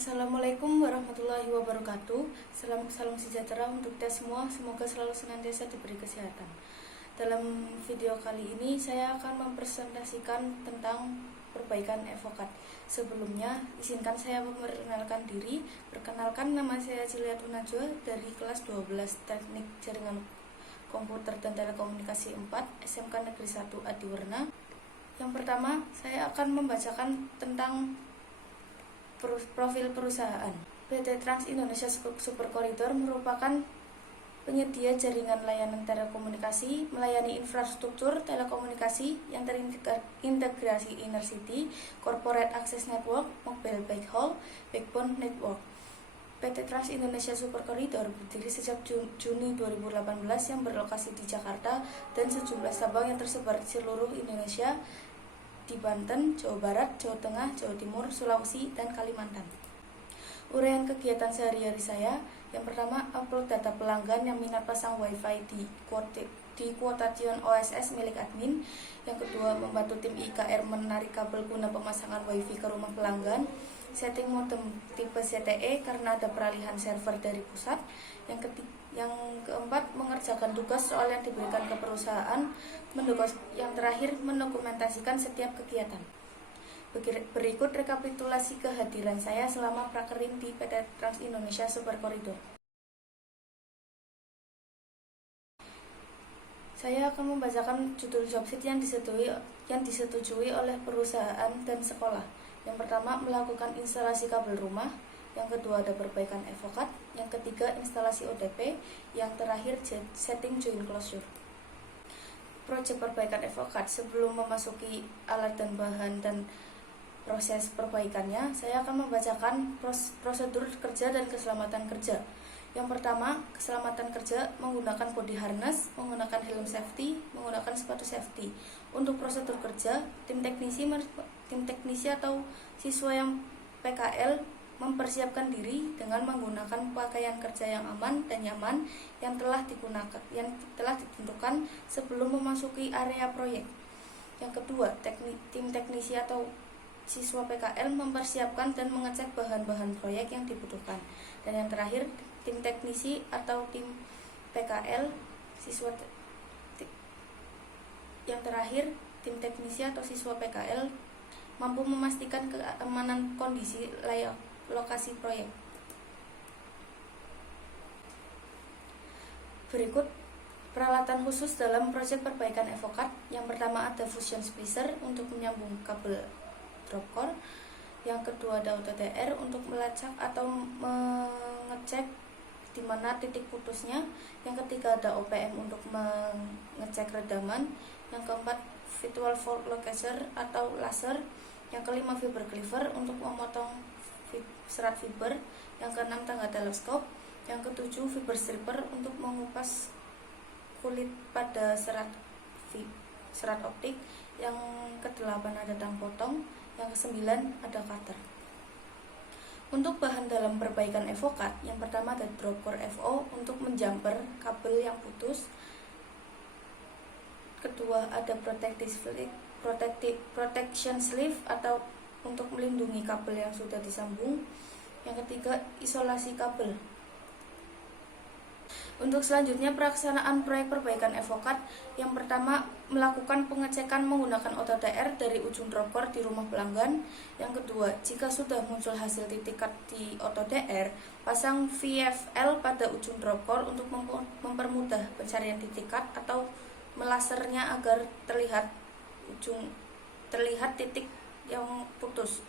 Assalamualaikum warahmatullahi wabarakatuh. Salam sejahtera untuk kita semua. Semoga selalu senantiasa diberi kesehatan. Dalam video kali ini saya akan mempresentasikan tentang perbaikan evokat. Sebelumnya, izinkan saya memperkenalkan diri. Perkenalkan, nama saya Ciliatun Najwa dari kelas 12 Teknik Jaringan Komputer dan Telekomunikasi 4 SMK Negeri 1 Adiwerna. Yang pertama, saya akan membacakan tentang profil perusahaan. PT Trans Indonesia Super Corridor merupakan penyedia jaringan layanan telekomunikasi, melayani infrastruktur telekomunikasi yang terintegrasi inner city, corporate access network, mobile backbone network. PT Trans Indonesia Super Corridor berdiri sejak Juni 2018 yang berlokasi di Jakarta dan sejumlah cabang yang tersebar di seluruh Indonesia, di Banten, Jawa Barat, Jawa Tengah, Jawa Timur, Sulawesi, dan Kalimantan. Uraian kegiatan sehari-hari saya, yang pertama, upload data pelanggan yang minat pasang WiFi di Quotation OSS milik admin. Yang kedua, membantu tim IKR menarik kabel guna pemasangan WiFi ke rumah pelanggan. Setting modem tipe CTE karena ada peralihan server dari pusat. Yang keempat, mengerjakan tugas soal yang diberikan ke perusahaan. Yang terakhir, mendokumentasikan setiap kegiatan. Berikut rekapitulasi kehadiran saya selama prakerin di PT Trans Indonesia Super Corridor. Saya akan membacakan judul jobsheet yang disetujui oleh perusahaan dan sekolah. Yang pertama, melakukan instalasi kabel rumah. Yang kedua, ada perbaikan evokat. Yang ketiga, instalasi ODP. Yang terakhir, setting join closure. Proyek perbaikan evokat. Sebelum memasuki alat dan bahan dan proses perbaikannya, saya akan membacakan prosedur kerja dan keselamatan kerja. Yang pertama, keselamatan kerja menggunakan body harness, menggunakan helm safety, menggunakan sepatu safety. Untuk prosedur kerja, tim teknisi atau siswa yang PKL mempersiapkan diri dengan menggunakan pakaian kerja yang aman dan nyaman yang telah ditentukan sebelum memasuki area proyek. Yang kedua, tim teknisi atau siswa PKL mempersiapkan dan mengecek bahan-bahan proyek yang dibutuhkan. Dan yang terakhir, tim teknisi atau tim PKL siswa PKL mampu memastikan keamanan kondisi layak lokasi proyek. Berikut peralatan khusus dalam proyek perbaikan evokat. Yang pertama, ada fusion splicer untuk menyambung kabel drop core. Yang kedua, ada OTDR untuk melacak atau mengecek di mana titik putusnya. Yang ketiga, ada OPM untuk mengecek redaman. Yang keempat, virtual fault locator atau laser. Yang kelima, fiber cleaver untuk memotong serat fiber. Yang keenam, tangga teleskop. Yang ketujuh, fiber stripper untuk mengupas kulit pada serat optik. Yang kedelapan, ada tang potong. Yang kesembilan, ada cutter. Untuk bahan dalam perbaikan evokat, yang pertama ada drop core FO untuk menjumper kabel yang putus. Kedua, ada protection sleeve atau untuk melindungi kabel yang sudah disambung. Yang ketiga, isolasi kabel. Untuk selanjutnya, pelaksanaan proyek perbaikan evokat. Yang pertama, melakukan pengecekan menggunakan OTDR dari ujung drop core di rumah pelanggan. Yang kedua, jika sudah muncul hasil titik cut di OTDR, pasang VFL pada ujung drop core untuk mempermudah pencarian titik cut atau melasernya agar terlihat titik yang putus.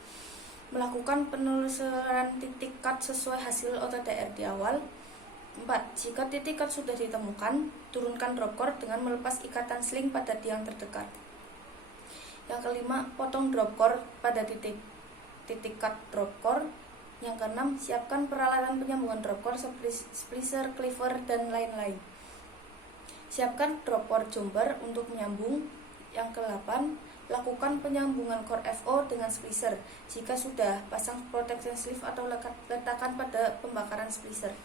Melakukan penelusuran titik cut sesuai hasil OTDR di awal. 4. Jika titik cut sudah ditemukan, turunkan drop core dengan melepas ikatan sling pada tiang terdekat. Yang kelima, potong drop core pada titik cut drop core. Yang keenam, siapkan peralatan penyambungan drop core seperti splicer, cleaver, dan lain-lain. Siapkan drop core jumper untuk menyambung. Yang ke-8, lakukan penyambungan core FO dengan splicer. Jika sudah, pasang protection sleeve atau letakkan pada pembakaran splicer.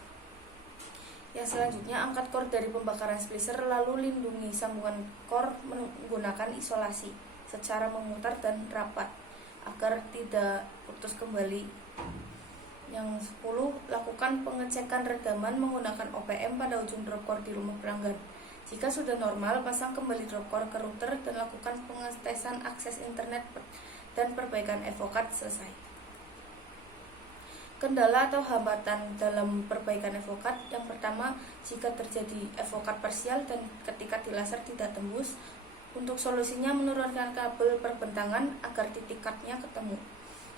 Yang selanjutnya, angkat core dari pembakaran splicer lalu lindungi sambungan core menggunakan isolasi secara memutar dan rapat agar tidak putus kembali. Yang 10, lakukan pengecekan rekaman menggunakan OPM pada ujung dropcore di rumah pelanggan. Jika sudah normal, pasang kembali dropcore ke router dan lakukan pengetesan akses internet dan perbaikan EvoCard selesai. Kendala atau hambatan dalam perbaikan EvoCard: yang pertama, jika terjadi EvoCard parsial dan ketika di laser tidak tembus. Untuk solusinya, menurunkan kabel perbentangan agar titik cardnya ketemu.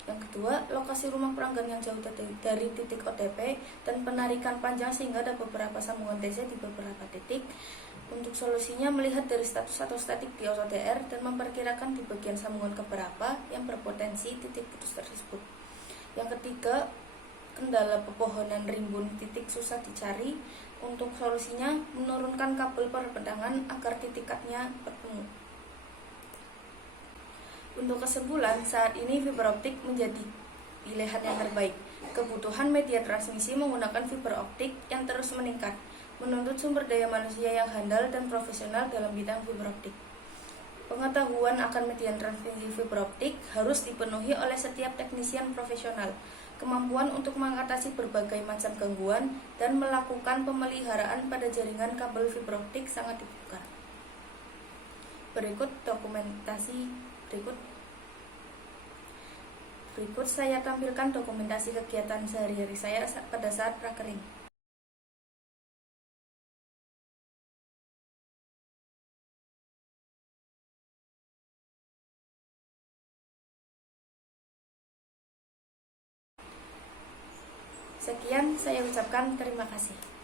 Yang kedua, lokasi rumah pelanggan yang jauh dari titik OTP dan penarikan panjang sehingga ada beberapa sambungan TC di beberapa titik. Untuk solusinya, melihat dari status atau statik di OTDR dan memperkirakan di bagian sambungan keberapa yang berpotensi titik putus tersebut. Yang ketiga, kendala pepohonan rimbun titik susah dicari. Untuk solusinya, menurunkan kabel perbentangan agar titik cardnya bertemu. Untuk kesimpulan, saat ini fiber optik menjadi pilihan yang terbaik. Kebutuhan media transmisi menggunakan fiber optik yang terus meningkat, menuntut sumber daya manusia yang handal dan profesional dalam bidang fiber optik. Pengetahuan akan media transmisi fiber optik harus dipenuhi oleh setiap teknisian profesional. Kemampuan untuk mengatasi berbagai macam gangguan dan melakukan pemeliharaan pada jaringan kabel fiber optik sangat dibutuhkan. Berikut saya tampilkan dokumentasi kegiatan sehari-hari saya pada saat prakering. Sekian, saya ucapkan terima kasih.